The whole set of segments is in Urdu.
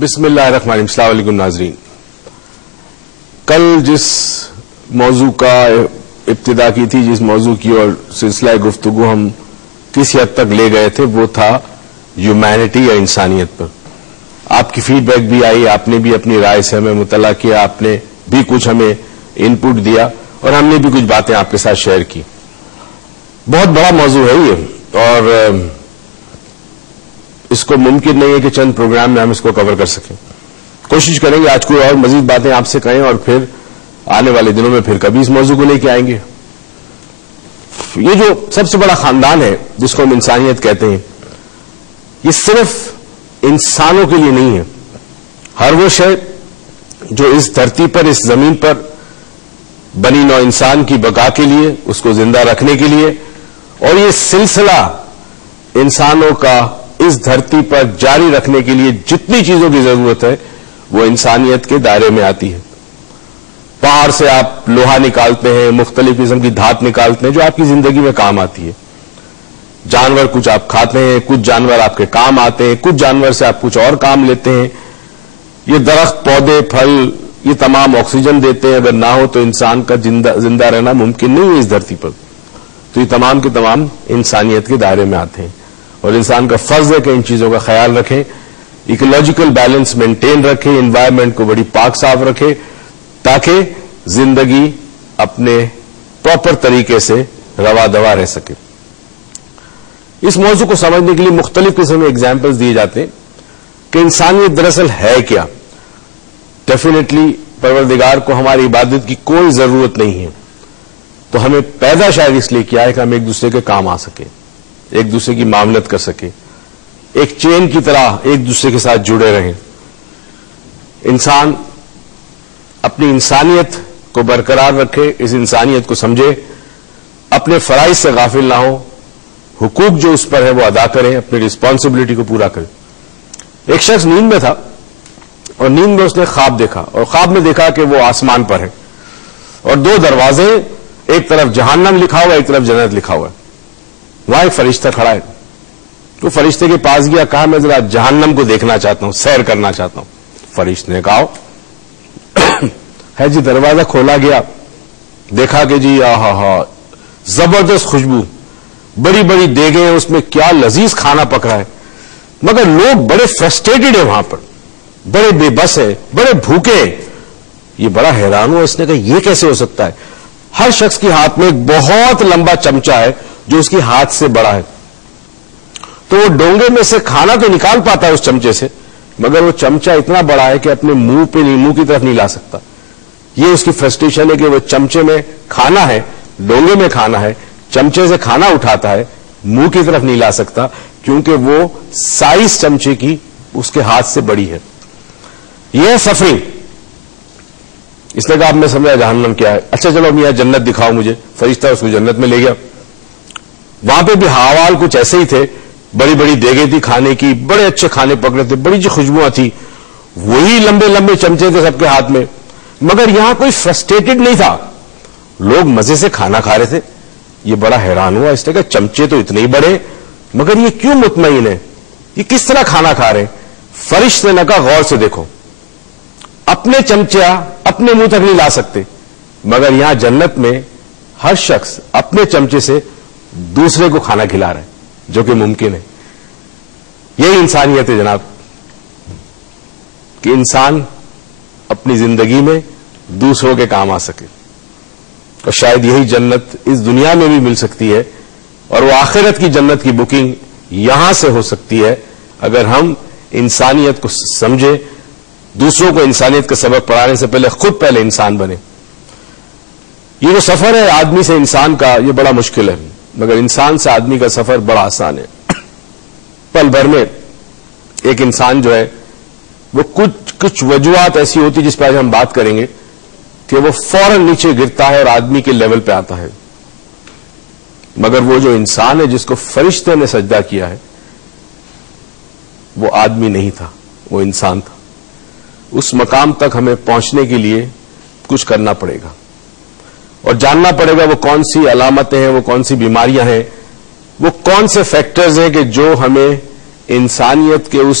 بسم اللہ الرحمن الرحیم. السلام علیکم ناظرین. کل جس موضوع کا ابتدا کی تھی, جس موضوع کی اور سلسلہ گفتگو ہم کسی حد تک لے گئے تھے, وہ تھا ہیومینٹی یا انسانیت پر. آپ کی فیڈ بیک بھی آئی, آپ نے بھی اپنی رائے سے ہمیں مطلع کیا, آپ نے بھی کچھ ہمیں ان پٹ دیا اور ہم نے بھی کچھ باتیں آپ کے ساتھ شیئر کی. بہت بڑا موضوع ہے یہ, اور اس کو ممکن نہیں ہے کہ چند پروگرام میں ہم اس کو کور کر سکیں. کوشش کریں گے آج کوئی اور مزید باتیں آپ سے کہیں, اور پھر آنے والے دنوں میں پھر کبھی اس موضوع کو لے کے آئیں گے. یہ جو سب سے بڑا خاندان ہے جس کو ہم انسانیت کہتے ہیں, یہ صرف انسانوں کے لیے نہیں ہے. ہر وہ شے جو اس دھرتی پر, اس زمین پر بنی نوع انسان کی بقا کے لیے, اس کو زندہ رکھنے کے لیے, اور یہ سلسلہ انسانوں کا اس دھرتی پر جاری رکھنے کے لیے جتنی چیزوں کی ضرورت ہے وہ انسانیت کے دائرے میں آتی ہے. پہاڑ سے آپ لوہا نکالتے ہیں, مختلف قسم کی دھات نکالتے ہیں جو آپ کی زندگی میں کام آتی ہے. جانور کچھ آپ کھاتے ہیں, کچھ جانور آپ کے کام آتے ہیں, کچھ جانور سے آپ کچھ اور کام لیتے ہیں. یہ درخت, پودے, پھل, یہ تمام آکسیجن دیتے ہیں. اگر نہ ہو تو انسان کا زندہ رہنا ممکن نہیں ہے اس دھرتی پر. تو یہ تمام کے تمام انسانیت کے دائرے میں آتے ہیں, اور انسان کا فرض ہے کہ ان چیزوں کا خیال رکھیں, ایکولوجیکل بیلنس مینٹین رکھیں, انوائرمنٹ کو بڑی پاک صاف رکھے تاکہ زندگی اپنے پراپر طریقے سے روا دوا رہ سکے. اس موضوع کو سمجھنے کے لیے مختلف قسم کے ایگزامپلز دیے جاتے ہیں کہ انسانیت دراصل ہے کیا. ڈیفینیٹلی پروردگار کو ہماری عبادت کی کوئی ضرورت نہیں ہے, تو ہمیں پیدا شاید اس لیے کیا ہے کہ ہم ایک دوسرے کے کام آ سکیں, ایک دوسرے کی معاملت کر سکے, ایک چین کی طرح ایک دوسرے کے ساتھ جڑے رہیں. انسان اپنی انسانیت کو برقرار رکھے, اس انسانیت کو سمجھے, اپنے فرائض سے غافل نہ ہو, حقوق جو اس پر ہے وہ ادا کریں, اپنی رسپانسبلٹی کو پورا کریں. ایک شخص نیند میں تھا, اور نیند میں اس نے خواب دیکھا, اور خواب میں دیکھا کہ وہ آسمان پر ہے, اور دو دروازے, ایک طرف جہنم لکھا ہوا ہے, ایک طرف جنت لکھا ہوا ہے. وہاں ایک فرشتہ کھڑا ہے. تو فرشتے کے پاس گیا, کہا میں ذرا جہنم کو دیکھنا چاہتا ہوں, سیر کرنا چاہتا ہوں. فرشتے نے کہا ہے جی. دروازہ کھولا گیا, دیکھا کہ جی آہا زبردست خوشبو, بڑی بڑی دیگیں ہیں, اس میں کیا لذیذ کھانا پک رہا ہے, مگر لوگ بڑے فرسٹریٹڈ ہیں وہاں پر, بڑے بے بس ہیں, بڑے بھوکے ہیں. یہ بڑا حیران ہوا, اس نے کہا یہ کیسے ہو سکتا ہے. ہر شخص کے ہاتھ میں ایک بہت لمبا چمچہ ہے جو اس کے ہاتھ سے بڑا ہے, تو وہ ڈونگے میں سے کھانا تو نکال پاتا ہے اس چمچے سے, مگر وہ چمچہ اتنا بڑا ہے کہ اپنے منہ پہ نہیں, منہ کی طرف نہیں لا سکتا. یہ اس کی فرسٹریشن ہے کہ وہ چمچے میں کھانا ہے, ڈونگے میں کھانا ہے, چمچے سے کھانا اٹھاتا ہے, منہ کی طرف نہیں لا سکتا, کیونکہ وہ سائز چمچے کی اس کے ہاتھ سے بڑی ہے. یہ ہے سفرنگ. اس نے کہا اب میں سمجھا جہنم کیا ہے. اچھا چلو اب یہاں جنت دکھاؤ مجھے. فرشتہ اس کو جنت میں لے گیا. وہاں پہ بھی حوال کچھ ایسے ہی تھے, بڑی بڑی دیگیں تھی کھانے کی, بڑے اچھے کھانے پک رہے تھے, بڑی جو خوشبوئیں تھی, وہی لمبے لمبے چمچے تھے سب کے ہاتھ میں, مگر یہاں کوئی فرسٹریٹڈ نہیں تھا, لوگ مزے سے کھانا کھا رہے تھے. یہ بڑا حیران ہوا, اس نے کہا چمچے تو اتنے ہی بڑے, مگر یہ کیوں مطمئن ہے, یہ کس طرح کھانا کھا رہے ہیں. فرشتے نے کہا غور سے دیکھو, اپنے چمچہ اپنے منہ تک نہیں لا سکتے, مگر یہاں جنت میں ہر شخص اپنے چمچے سے دوسرے کو کھانا کھلا رہا ہے, جو کہ ممکن ہے. یہی انسانیت ہے جناب, کہ انسان اپنی زندگی میں دوسروں کے کام آ سکے. اور شاید یہی جنت اس دنیا میں بھی مل سکتی ہے, اور وہ آخرت کی جنت کی بکنگ یہاں سے ہو سکتی ہے اگر ہم انسانیت کو سمجھیں, دوسروں کو انسانیت کا سبق پڑھانے سے پہلے خود پہلے انسان بنے. یہ جو سفر ہے آدمی سے انسان کا, یہ بڑا مشکل ہے, مگر انسان سے آدمی کا سفر بڑا آسان ہے. پل بھر میں ایک انسان جو ہے وہ کچھ وجوہات ایسی ہوتی جس پہ آج ہم بات کریں گے کہ وہ فوراً نیچے گرتا ہے اور آدمی کے لیول پہ آتا ہے. مگر وہ جو انسان ہے جس کو فرشتے نے سجدہ کیا ہے, وہ آدمی نہیں تھا, وہ انسان تھا. اس مقام تک ہمیں پہنچنے کے لیے کچھ کرنا پڑے گا, اور جاننا پڑے گا وہ کون سی علامتیں ہیں, وہ کون سی بیماریاں ہیں, وہ کون سے فیکٹرز ہیں کہ جو ہمیں انسانیت کے اس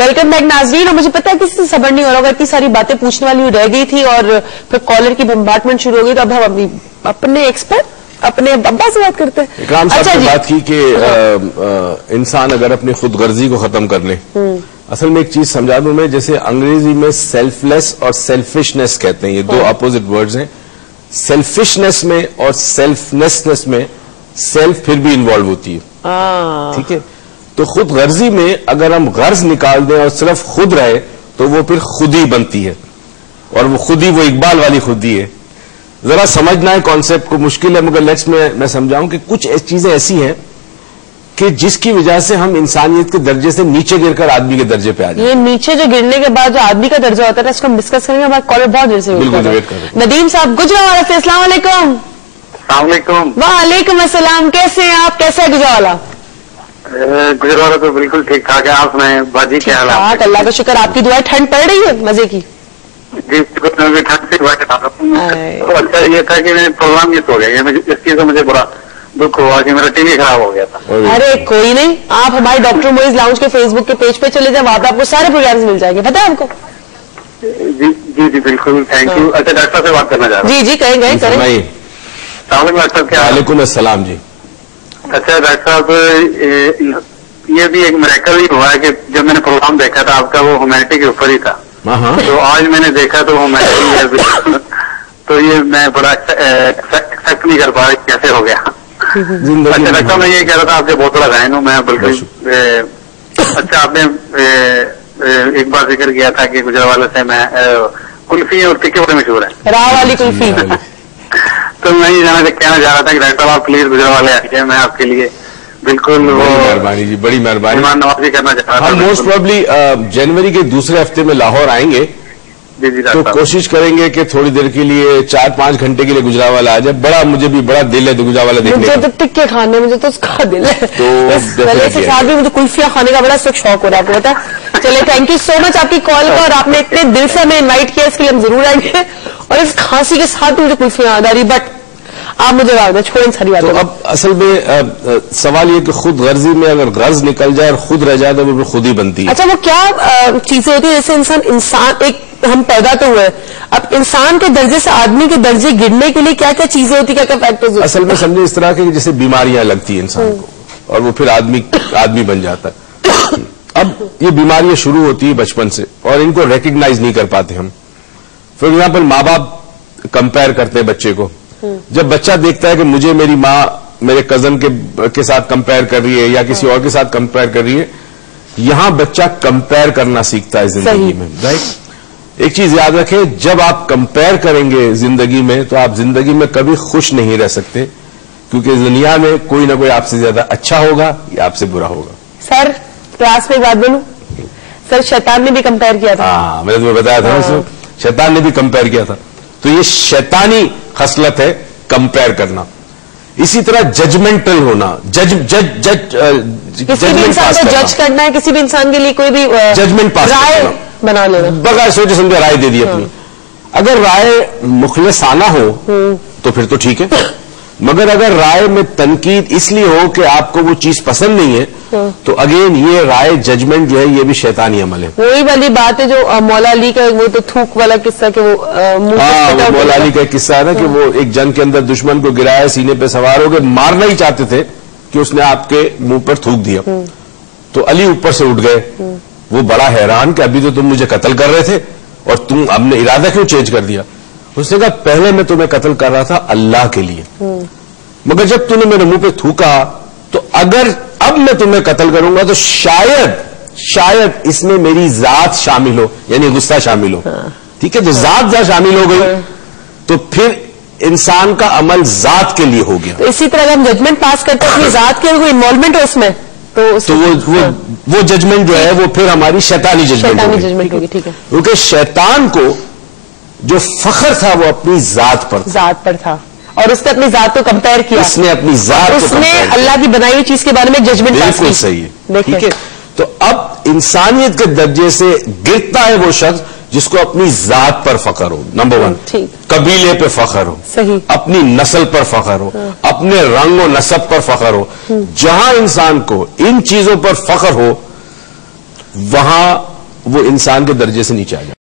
ویلکم بیک ناظرین. اور مجھے پتا ہے کسی سے صبر نہیں ہو رہا ہوگا, اتنی ساری باتیں پوچھنے والی رہ گئی تھی اور پھر کالر کی بمبارڈمنٹ شروع ہو گئی, تو اب ہم اپنے ایکسپرٹ اپنے ابا سے بات کرتے ہیں. اکرام صاحب نے بات کی کہ انسان اگر اپنی خود غرضی کو ختم کر لے, اصل میں ایک چیز سمجھا دوں میں, جیسے انگریزی میں سیلف لیس اور سیلفشنس کہتے ہیں, یہ دو اپوزٹ ورڈز ہیں. سیلفشنس میں اور سیلفنیسنس میں سیلف پھر بھی انوالو ہوتی ہے, ٹھیک ہے. تو خود غرضی میں اگر ہم غرض نکال دیں اور صرف خود رہے تو وہ پھر خود ہی بنتی ہے, اور وہ خود ہی وہ اقبال والی خودی ہے. ذرا سمجھنا ہے کانسیپٹ کو, مشکل ہے, مگر لیٹس میں سمجھاؤں کہ کچھ چیزیں ایسی ہیں کہ جس کی وجہ سے ہم انسانیت کے درجے سے نیچے گر کر آدمی کے درجے پہ آ جائیں. یہ نیچے جو گرنے کے بعد جو آدمی کا درجہ ہوتا ہے اس کو ہم ڈسکس کریں گے. ہمارا کالر بہت دیر سے ویٹ کر رہے ہیں. ندیم صاحب گجرانوالہ سے, السلام علیکم. السلام علیکم. وعلیکم السلام. کیسے ہیں آپ, کیسا ہے گجرانوالہ؟ گجرانوالہ تو بالکل ٹھیک ٹھاک ہے. آپ سنائیں باجی کیا حال ہے؟ اللہ کا شکر. آپ کی دعائیں ٹھنڈ پڑ رہی ہے مزے کی؟ جی میں بھی ٹھنڈ سے بیٹھا تھا. اچھا یہ تھا کہ پروگرام مس ہو گیا, اس چیز سے مجھے بڑا دکھ ہوا کہ میرا ٹی وی خراب ہو گیا تھا. ارے کوئی نہیں, آپ ہمارے ڈاکٹر موئز لاؤنج کے فیس بک کے پیج پہ چلے جائیں, وہاں پہ آپ کو سارے پروگرامز مل جائیں گے. پتا ہے آپ کو؟ جی جی بالکل, تھینک یو. اچھا ڈاکٹر صاحب سے بات کرنا چاہ رہا ہوں. جی کہیں گے کریں. السلام علیکم ڈاکٹر صاحب. کیا وعلیکم السلام. جی اچھا ڈاکٹر صاحب, یہ بھی ایک میریکل ہی ہوا ہے کہ جب میں نے پروگرام دیکھا تھا آپ کا, وہ ہیومینٹی کے اوپر ہی تھا, تو آج میں نے دیکھا تو ہیومینٹی تو یہ میں بڑا ایکسپٹ نہیں کر پا رہا کیسے ہو گیا. اچھا ڈاکٹر صاحب میں یہ کہہ رہا تھا, آپ کے بہت بڑا فین ہوں میں بالکل. اچھا آپ نے ایک بار ذکر کیا تھا کہ گجرانوالہ سے میں کلفی اور ٹکے بڑے مشہور ہیں, راہ والی کلفی. تو میں یہ کہنا چاہ رہا تھا کہ ڈاکٹر صاحب آپ پلیز گجرانوالہ آئیے, میں آپ کے لیے بالکل مہربانی. جی بڑی مہربانی. نوازی کرنا چاہ رہا تھا. ہم موسٹ پروبلی جنوری کے دوسرے ہفتے میں لاہور آئیں گے, تو کوشش کریں گے کہ تھوڑی دیر کے لیے 4-5 گھنٹے کے لیے گجرانوالہ آ جائے. بڑا مجھے بھی بڑا دل ہے گجرانوالہ دیکھنے کا. مجھے تو ٹکے کھانے, مجھے تو اس کا دل ہے, سے ساتھ بھی مجھے کلفیاں کھانے کا بڑا شوق ہو رہا ہے, آپ کو پتا ہے. چلے تھینک یو سو مچ آپ کی کال کا, اور آپ نے اتنے دل سے ہمیں انوائٹ کیا, اس کے لیے ہم ضرور آئیں گے. اور اس کھانسی کے ساتھ بھی مجھے کلفیاں یاد آ رہی, بٹ آپ مجھے چھوڑیں ساری بات. تو اب اصل میں سوال یہ کہ خود غرضی میں اگر غرض نکل جائے اور خود رہ جائے تو وہ خود ہی بنتی ہے. اچھا وہ کیا چیزیں ہوتی ہیں, جیسے انسان ایک ہم پیدا تو ہوئے, اب انسان کے درجے سے آدمی کے درجے گرنے کے لیے کیا کیا چیزیں ہوتی, کیا کیا فیکٹرز ہوتے ہیں؟ اصل میں سمجھے اس طرح کے جیسے بیماریاں لگتی ہیں انسان کو اور وہ پھر آدمی بن جاتا ہے. اب یہ بیماریاں شروع ہوتی ہیں بچپن سے اور ان کو ریکگنائز نہیں کر پاتے ہم. فار ایگزامپل ماں باپ کمپیئر کرتے ہیں بچے کو. جب بچہ دیکھتا ہے کہ مجھے میری ماں میرے کزن کے ساتھ کمپیئر کر رہی ہے یا کسی اور کے ساتھ کمپیئر کر رہی ہے, یہاں بچہ کمپیئر کرنا سیکھتا ہے زندگی میں. رائٹ, ایک چیز یاد رکھیں, جب آپ کمپیئر کریں گے زندگی میں تو آپ زندگی میں کبھی خوش نہیں رہ سکتے, کیونکہ دنیا میں کوئی نہ کوئی آپ سے زیادہ اچھا ہوگا یا آپ سے برا ہوگا. سر کلاس میں ایک بات بولوں, سر شیطان نے بھی کمپیئر کیا تھا. ہاں میں نے تمہیں بتایا تھا, شیطان نے بھی کمپیئر کیا تھا. تو یہ شیطانی خصلت ہے کمپیئر کرنا. اسی طرح ججمنٹل ہونا, کسی بھی انسان کو جج کرنا ہے, کسی بھی انسان کے لیے کوئی بھی ججمنٹ پاس رائے بنا لینا بغیر سوچے سمجھے رائے دے دی اپنی. اگر رائے مخلصانہ ہو تو پھر تو ٹھیک ہے, مگر اگر رائے میں تنقید اس لیے ہو کہ آپ کو وہ چیز پسند نہیں ہے تو اگین یہ رائے ججمنٹ جو ہے یہ بھی شیطانی عمل ہے. وہی والی بات ہے جو مولا علی کا وہ تو تھوک والا قصہ کہ وہ مولا علی کا قصہ ہے نا کہ وہ ایک جنگ کے اندر دشمن کو گرایا, سینے پہ سوار ہو گئے, مارنا ہی چاہتے تھے کہ اس نے آپ کے منہ پر تھوک دیا. تو علی اوپر سے اٹھ گئے, وہ بڑا حیران کہ ابھی تو تم مجھے قتل کر رہے تھے اور تم اب نے ارادہ کیوں چینج کر دیا. اس نے کہا پہلے میں تمہیں قتل کر رہا تھا اللہ کے لیے, مگر جب تم نے میرے منہ پہ تھوکا تو اگر اب میں تمہیں قتل کروں گا تو شاید اس میں میری ذات شامل ہو, یعنی غصہ شامل ہو. ٹھیک ہے, تو ذات شامل ہو گئی تو پھر انسان کا عمل ذات کے لیے ہو گیا. تو اسی طرح اگر ہم ججمنٹ پاس کرتے ہیں اپنی ذات کے کوئی انوالومنٹ ہو اس میں تو وہ ججمنٹ جو ہے وہ پھر ہماری شیطانی ججمنٹ ہوگی. ٹھیک ہے, کیونکہ شیطان کو جو فخر تھا وہ اپنی ذات پر تھا اور اس نے اپنی ذات کو کمپیئر کیا, اس نے اپنی ذات اس نے اللہ کی بنائی ہوئی چیز کے بارے میں ججمنٹ پاس کی. بالکل صحیح ہے. ٹھیک ہے, تو اب انسانیت کے درجے سے گرتا ہے وہ شخص جس کو اپنی ذات پر فخر ہو. نمبر 1 قبیلے پہ فخر ہو, اپنی نسل پر فخر ہو, اپنے رنگ و نسب پر فخر ہو. جہاں انسان کو ان چیزوں پر فخر ہو وہاں وہ انسان کے درجے سے نیچے آ جائے.